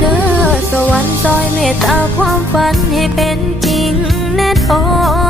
เดอสวรรค์ซอยเมตตาความฝันให้เป็นจริงแน่ทอ